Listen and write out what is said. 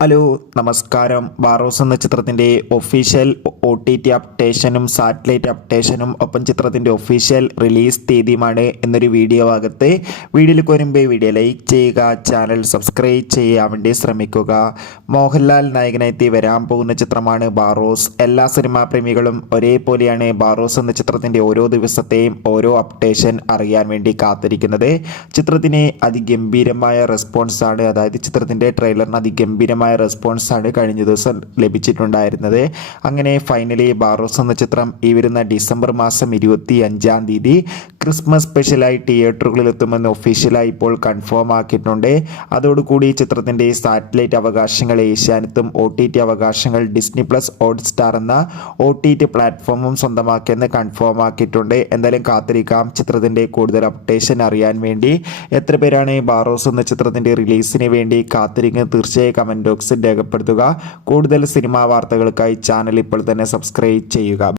Hello നമസ്കാരം. ബാറോസ് എന്ന ചിത്രത്തിൻ്റെ ഒഫീഷ്യൽ OTT അപ്ഡേഷനും സാറ്റലൈറ്റ് അപ്ഡേഷനും ഒപ്പം ചിത്രത്തിൻ്റെ ഒഫീഷ്യൽ റിലീസ് തീയതിയുമാണ് എന്നൊരു വീഡിയോ ഭാഗത്ത്. വീഡിയോയിലേക്ക് വരുമ്പോൾ വീഡിയോ ലൈക്ക് ചെയ്യുക, ചാനൽ സബ്സ്ക്രൈബ് ചെയ്യാൻ വേണ്ടി ശ്രമിക്കുക. മോഹൻലാൽ നായകനായി വരാൻ പോകുന്ന ചിത്രമാണ് ബാറോസ്. എല്ലാ സിനിമാ പ്രേമികളും ഒരേപോലെയാണ് ബാറോസ് എന്ന ചിത്രത്തിൻ്റെ ഓരോ ദിവസത്തെയും ഓരോ അപ്ഡേഷൻ അറിയാൻ വേണ്ടി കാത്തിരിക്കുന്നത്. ചിത്രത്തിന് അതിഗംഭീരമായ റെസ്പോൺസാണ്, അതായത് ചിത്രത്തിൻ്റെ ട്രെയിലറിന് അതിഗംഭീരമായ റെസ്പോൺസാണ് കഴിഞ്ഞ ദിവസം ലഭിച്ചിട്ടുണ്ടായിരുന്നത്. അങ്ങനെ ഫൈനലി ബാറോസ് എന്ന ചിത്രം ഈ വരുന്ന ഡിസംബർ മാസം 25-ാം തീയതി ക്രിസ്മസ് സ്പെഷ്യലായി തിയേറ്ററുകളിൽ എത്തുമെന്ന് ഒഫീഷ്യലായി ഇപ്പോൾ കൺഫേം ആക്കിയിട്ടുണ്ട്. അതോടുകൂടി ചിത്രത്തിൻ്റെ സാറ്റലൈറ്റ് അവകാശങ്ങൾ ഏഷ്യാനെറ്റും OTT അവകാശങ്ങൾ ഡിസ്നി പ്ലസ് ഹോട്ട്സ്റ്റാർ എന്ന OTT പ്ലാറ്റ്ഫോമും സ്വന്തമാക്കിയെന്ന് കൺഫേം ആക്കിയിട്ടുണ്ട്. എന്തായാലും കാത്തിരിക്കാം ചിത്രത്തിൻ്റെ കൂടുതൽ അപ്ഡേഷൻ അറിയാൻ വേണ്ടി. എത്ര പേരാണ് ബാറോസ് എന്ന ചിത്രത്തിൻ്റെ റിലീസിന് വേണ്ടി കാത്തിരിക്കുന്നത്? തീർച്ചയായും കമൻറ്റ് ബോക്സിൽ രേഖപ്പെടുത്തുക. കൂടുതൽ സിനിമാ വാർത്തകൾക്കായി ചാനൽ ഇപ്പോൾ തന്നെ സബ്സ്ക്രൈബ് ചെയ്യുക.